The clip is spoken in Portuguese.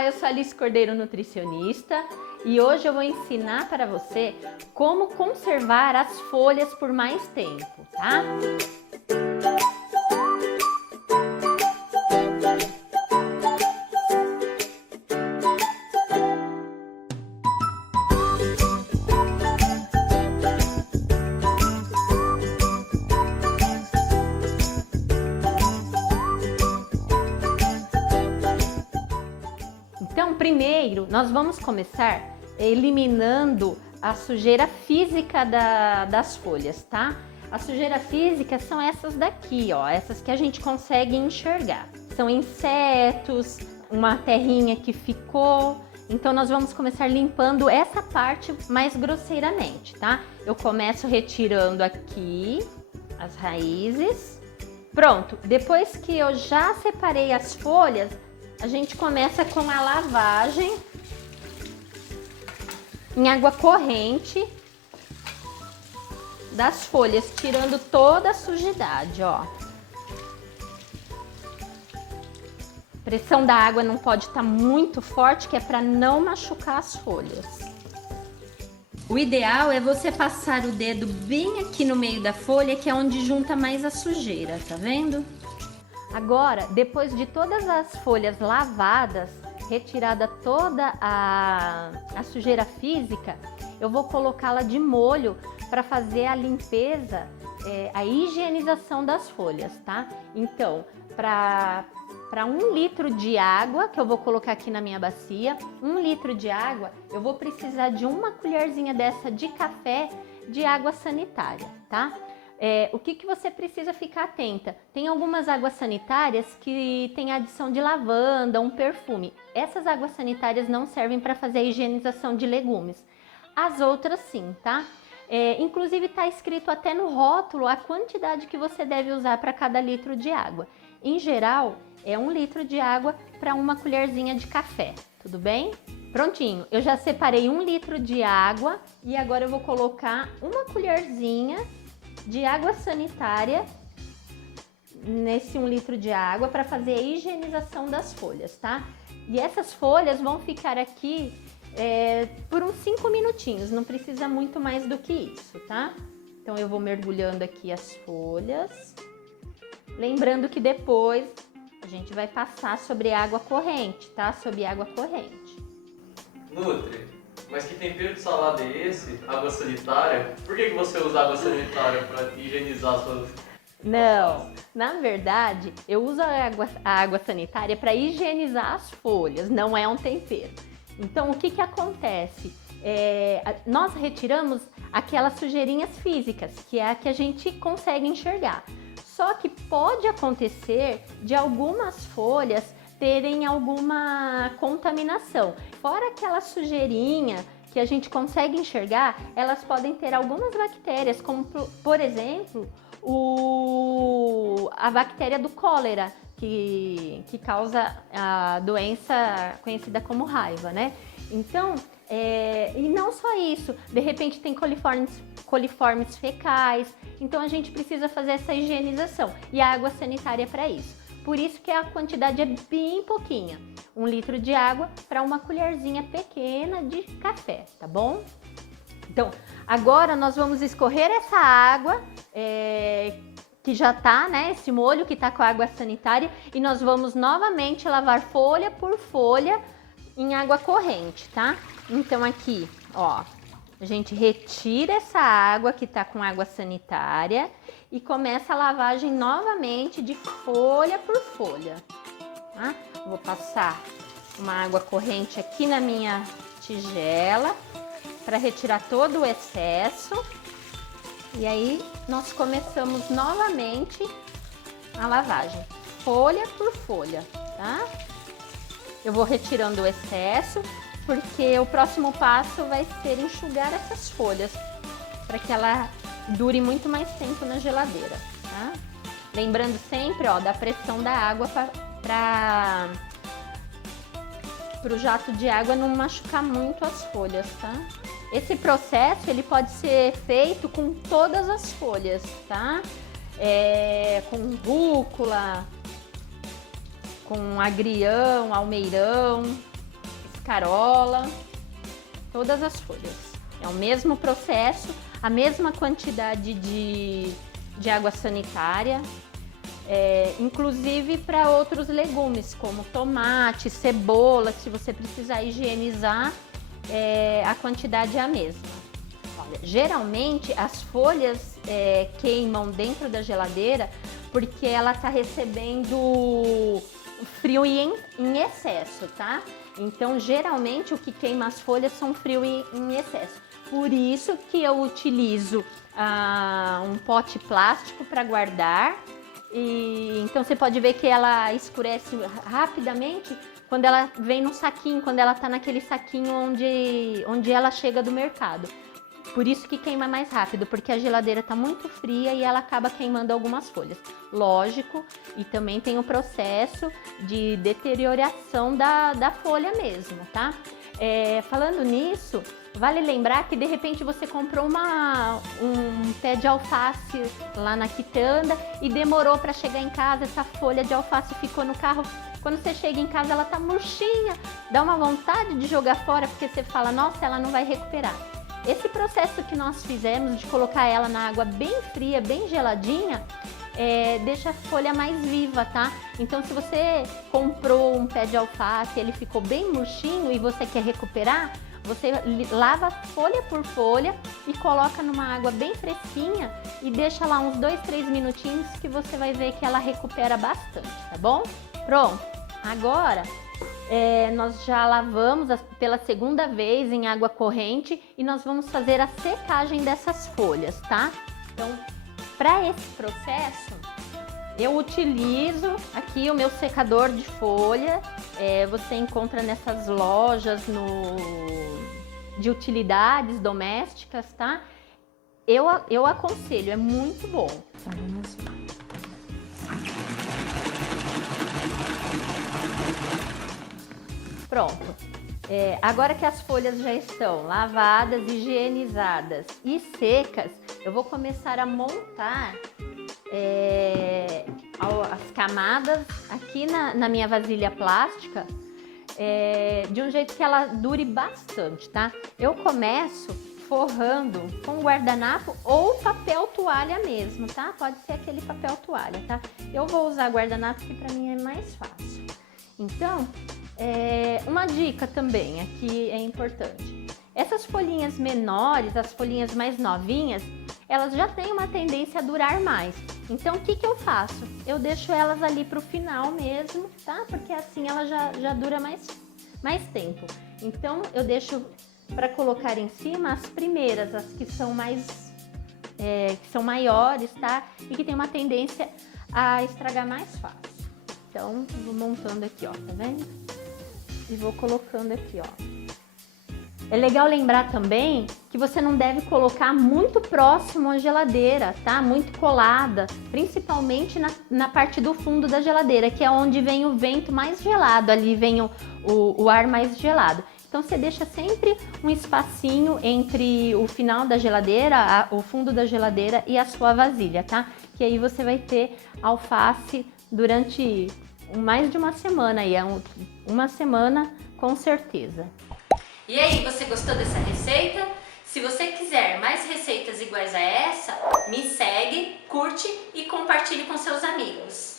Olá, eu sou Alice Cordeiro, nutricionista, e hoje eu vou ensinar para você como conservar as folhas por mais tempo, tá? Então, primeiro, nós vamos começar eliminando a sujeira física das folhas, tá? A sujeira física são essas daqui, ó, essas que a gente consegue enxergar. São insetos, uma terrinha que ficou. Então, nós vamos começar limpando essa parte mais grosseiramente, tá? Eu começo retirando aqui as raízes. Pronto, depois que eu já separei as folhas, a gente começa com a lavagem em água corrente das folhas, tirando toda a sujidade, ó. A pressão da água não pode estar muito forte, que é para não machucar as folhas. O ideal é você passar o dedo bem aqui no meio da folha, que é onde junta mais a sujeira, tá vendo? Agora, depois de todas as folhas lavadas, retirada toda a sujeira física, eu vou colocá-la de molho para fazer a limpeza, a higienização das folhas, tá? Então, para 1 litro de água, que eu vou colocar aqui na minha bacia, 1 litro de água, eu vou precisar de uma colherzinha dessa de café de água sanitária, tá? O que você precisa ficar atenta? Tem algumas águas sanitárias que tem adição de lavanda, um perfume. Essas águas sanitárias não servem para fazer a higienização de legumes. As outras sim, tá? Inclusive está escrito até no rótulo a quantidade que você deve usar para cada litro de água. Em geral, é 1 litro de água para uma colherzinha de café, tudo bem? Prontinho, eu já separei 1 litro de água e agora eu vou colocar uma colherzinha de água sanitária nesse 1 litro de água para fazer a higienização das folhas, tá? E essas folhas vão ficar aqui por uns 5 minutinhos, não precisa muito mais do que isso, tá? Então eu vou mergulhando aqui as folhas, lembrando que depois a gente vai passar sobre água corrente, tá? Sob água corrente. Nutri, mas que tempero de salada é esse? Água sanitária? Por que você usa água sanitária para higienizar suas... Não, na verdade, eu uso a água sanitária para higienizar as folhas, não é um tempero. Então, o que acontece? Nós retiramos aquelas sujeirinhas físicas, que é a que a gente consegue enxergar. Só que pode acontecer de algumas folhas terem alguma contaminação. Fora aquela sujeirinha que a gente consegue enxergar, elas podem ter algumas bactérias, como por exemplo, a bactéria do cólera, que causa a doença conhecida como raiva, né? Então, e não só isso, de repente tem coliformes fecais, então a gente precisa fazer essa higienização e a água sanitária é para isso. Por isso que a quantidade é bem pouquinha, 1 litro de água para uma colherzinha pequena de café, tá bom? Então, agora nós vamos escorrer essa água que já tá, né, esse molho que tá com a água sanitária, e nós vamos novamente lavar folha por folha em água corrente, tá? Então aqui, ó, a gente retira essa água que tá com água sanitária e começa a lavagem novamente de folha por folha, tá? Vou passar uma água corrente aqui na minha tigela para retirar todo o excesso. E aí nós começamos novamente a lavagem, folha por folha, tá? Eu vou retirando o excesso, porque o próximo passo vai ser enxugar essas folhas, para que ela dure muito mais tempo na geladeira, tá? Lembrando sempre, ó, da pressão da água para o jato de água não machucar muito as folhas, tá? Esse processo ele pode ser feito com todas as folhas, tá? Com rúcula, com agrião, almeirão, escarola, todas as folhas. É o mesmo processo, a mesma quantidade de água sanitária, inclusive para outros legumes, como tomate, cebola, se você precisar higienizar, a quantidade é a mesma. Olha, geralmente as folhas queimam dentro da geladeira porque ela está recebendo frio em excesso, tá? Então, geralmente o que queima as folhas são frio em excesso. Por isso que eu utilizo um pote plástico para guardar. Então você pode ver que ela escurece rapidamente quando ela vem no saquinho, quando ela está naquele saquinho onde ela chega do mercado. Por isso que queima mais rápido, porque a geladeira está muito fria e ela acaba queimando algumas folhas. Lógico, e também tem o processo de deterioração da folha mesmo, tá? Falando nisso, vale lembrar que de repente você comprou um pé de alface lá na quitanda e demorou para chegar em casa, essa folha de alface ficou no carro. Quando você chega em casa ela tá murchinha, dá uma vontade de jogar fora porque você fala, nossa, ela não vai recuperar. Esse processo que nós fizemos de colocar ela na água bem fria, bem geladinha, deixa a folha mais viva, tá? Então se você comprou um pé de alface, ele ficou bem murchinho e você quer recuperar, você lava folha por folha e coloca numa água bem fresquinha e deixa lá uns 2-3 minutinhos que você vai ver que ela recupera bastante, tá bom? Pronto, agora nós já lavamos pela segunda vez em água corrente e nós vamos fazer a secagem dessas folhas, tá? Então, para esse processo, eu utilizo aqui o meu secador de folha. Você encontra nessas lojas de utilidades domésticas, tá? Eu aconselho, é muito bom. Então, vamos lá. Pronto. Agora que as folhas já estão lavadas, higienizadas e secas, eu vou começar a montar as camadas aqui na minha vasilha plástica de um jeito que ela dure bastante, tá? Eu começo forrando com guardanapo ou papel toalha mesmo, tá? Pode ser aquele papel toalha, tá? Eu vou usar guardanapo que pra mim é mais fácil. Então, uma dica também aqui é importante. Essas folhinhas menores, as folhinhas mais novinhas, elas já têm uma tendência a durar mais. Então, o que eu faço? Eu deixo elas ali pro final mesmo, tá? Porque assim ela já dura mais tempo. Então, eu deixo para colocar em cima as primeiras, as que são que são maiores, tá? E que tem uma tendência a estragar mais fácil. Então, vou montando aqui, ó, tá vendo? E vou colocando aqui, ó. É legal lembrar também que você não deve colocar muito próximo à geladeira, tá? Muito colada, principalmente na parte do fundo da geladeira, que é onde vem o vento mais gelado, ali vem o ar mais gelado. Então você deixa sempre um espacinho entre o final da geladeira, o fundo da geladeira e a sua vasilha, tá? Que aí você vai ter alface durante mais de uma semana, aí uma semana com certeza. E aí, você gostou dessa receita? Se você quiser mais receitas iguais a essa, me segue, curte e compartilhe com seus amigos.